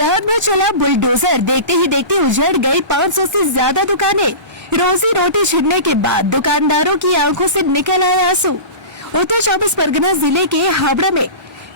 रात में चला बुलडोजर, देखते ही देखते उजड़ गई 500 से ज्यादा दुकानें। रोजी रोटी छिनने के बाद दुकानदारों की आंखों से निकल आए आंसू। उत्तर 24 परगना जिले के हावड़ा में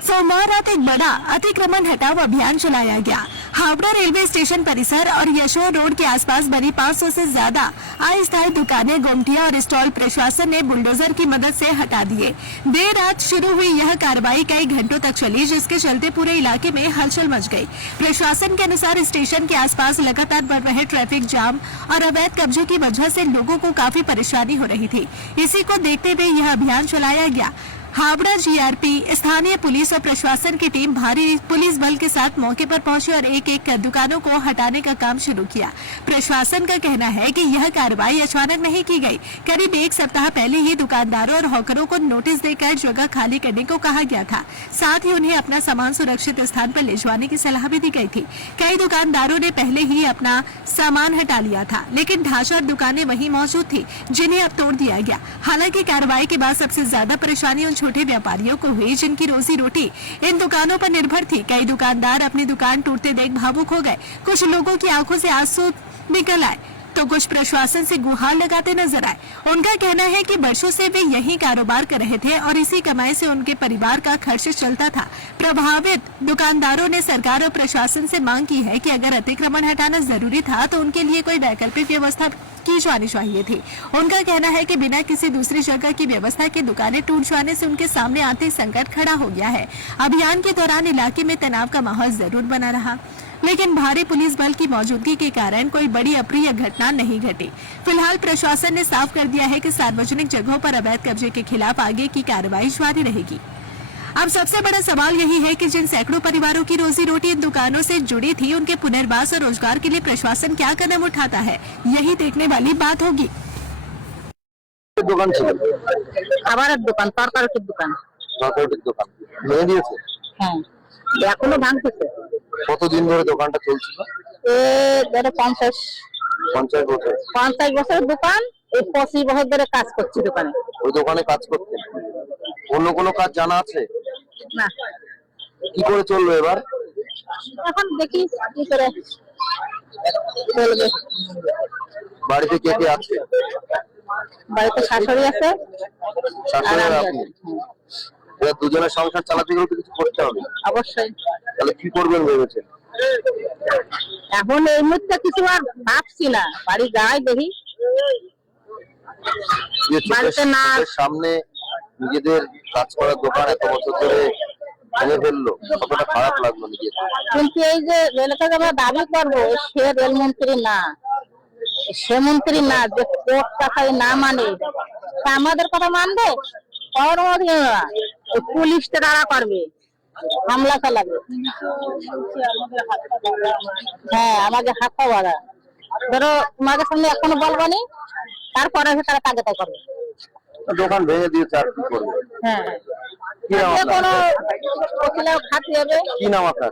सोमवार रात एक बड़ा अतिक्रमण हटाओ अभियान चलाया गया। हावड़ा रेलवे स्टेशन परिसर और यशोर रोड के आसपास बनी 500 से ज्यादा अस्थायी दुकानें, गुमटियां और स्टॉल प्रशासन ने बुलडोजर की मदद से हटा दिए। देर रात शुरू हुई यह कार्रवाई कई घंटों तक चली, जिसके चलते पूरे इलाके में हलचल मच गई। प्रशासन के अनुसार स्टेशन के आसपास लगातार बढ़ रहे ट्रैफिक जाम और अवैध कब्जे की वजह से लोगों को काफी परेशानी हो रही थी। इसी को देखते हुए यह अभियान चलाया गया। हावड़ा जीआरपी, स्थानीय पुलिस और प्रशासन की टीम भारी पुलिस बल के साथ मौके पर पहुंची और एक एक दुकानों को हटाने का काम शुरू किया। प्रशासन का कहना है कि यह कार्रवाई अचानक नहीं की गई। करीब एक सप्ताह पहले ही दुकानदारों और हॉकरों को नोटिस देकर जगह खाली करने को कहा गया था। साथ ही उन्हें अपना सामान सुरक्षित स्थान पर ले जाने की सलाह भी दी गई थी। कई दुकानदारों ने पहले ही अपना सामान हटा लिया था, लेकिन ढांचा और दुकानें वहीं मौजूद थी, जिन्हें अब तोड़ दिया गया। हालांकि कार्रवाई के बाद सबसे ज्यादा परेशानी उन छोटे व्यापारियों को हुई जिनकी रोजी रोटी इन दुकानों पर निर्भर थी। कई दुकानदार अपनी दुकान टूटते देख भावुक हो गए। कुछ लोगों की आंखों से आंसू निकल आए तो कुछ प्रशासन से गुहार लगाते नजर आए। उनका कहना है कि वर्षों से वे यही कारोबार कर रहे थे और इसी कमाई से उनके परिवार का खर्च चलता था। प्रभावित दुकानदारों ने सरकार और प्रशासन से मांग की है कि अगर अतिक्रमण हटाना जरूरी था तो उनके लिए कोई वैकल्पिक व्यवस्था की जानी चाहिए थी। उनका कहना है कि बिना किसी दूसरी जगह की व्यवस्था के दुकानें टूट जाने से उनके सामने आर्थिक संकट खड़ा हो गया है। अभियान के दौरान इलाके में तनाव का माहौल जरूर बना रहा, लेकिन भारी पुलिस बल की मौजूदगी के कारण कोई बड़ी अप्रिय घटना नहीं घटी। फिलहाल प्रशासन ने साफ कर दिया है कि सार्वजनिक जगहों पर अवैध कब्जे के खिलाफ आगे की कार्रवाई जारी रहेगी। अब सबसे बड़ा सवाल यही है कि जिन सैकड़ों परिवारों की रोजी रोटी इन दुकानों से जुड़ी थी, उनके पुनर्वास और रोजगार के लिए प्रशासन क्या कदम उठाता है, यही देखने वाली बात होगी। দোকান ছিল খাবারের দোকান, তরকারির দোকান। তরকারির দোকান ভেঙে দিয়েছে। হ্যাঁ, এখনো ভাঙতেছে। কতদিন ধরে দোকানটা চলছিল? এ ধরো 50 বছর। 50 বছরের দোকান, এই 25 বছর ধরে কাজ করছি দোকানে। ওই দোকানে কাজ করতেন? অন্য কোনো কাজ জানা আছে? না, কি করে চলবে এবার? এখন দেখি কি করে চলবে। বাড়িতে কে কে আছে? বাড়িতে শাশুড়ি আছে শাশুড়ি আর আর আমি আপনি? আছি। এবার দুজনের সংসার চালাতে গেলে তো কিছু করতে হবে। অবশ্যই। তাহলে কি করবেন ভেবেছেন? এখন এই মুহূর্তে কিছু আর ভাবছি না, বাড়ি যাই দেখি। যে বাড়িতে না চোখের সামনে নিজেদের কাজ করার দোকান এত বছর ধরে ভেঙে ফেললো, কতটা খারাপ লাগলো নিজের? কিন্তু এই যে রেলকে আমরা দাবি করবো, সে রেলমন্ত্রী না, সে মন্ত্রী না, যে কোর্ট কথাই না মানে তা আমাদের কথা মানবে? পুলিশটা তারা করবে, হামলা চালাবে। হ্যাঁ, আমাকে হাত পা বাঁধা। ধরো তোমাদের সামনে এখনো বলবানি, তারপরে তারা তাকে তাই করবে। দোকান ভেঙে দিয়েছে, আর কি করবে? হ্যাঁ, কি নাম আপনার? কোনো খাতে যাবে। কি নাম আপনার?